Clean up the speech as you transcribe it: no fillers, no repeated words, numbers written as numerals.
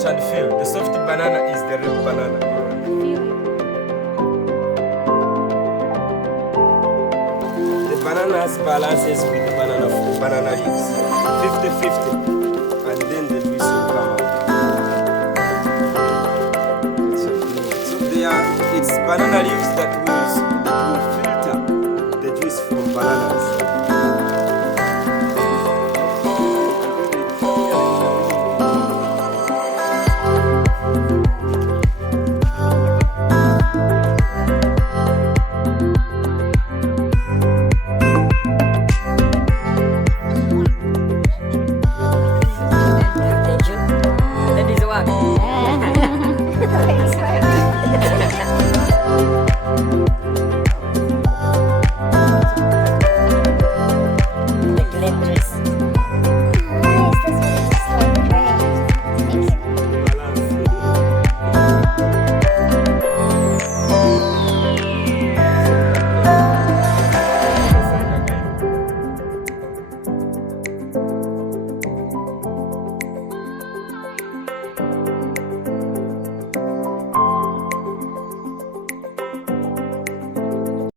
touch and feel. The soft banana is the real banana. The bananas balances with the banana leaves. 50-50. And then the juice will come out. So it's banana leaves that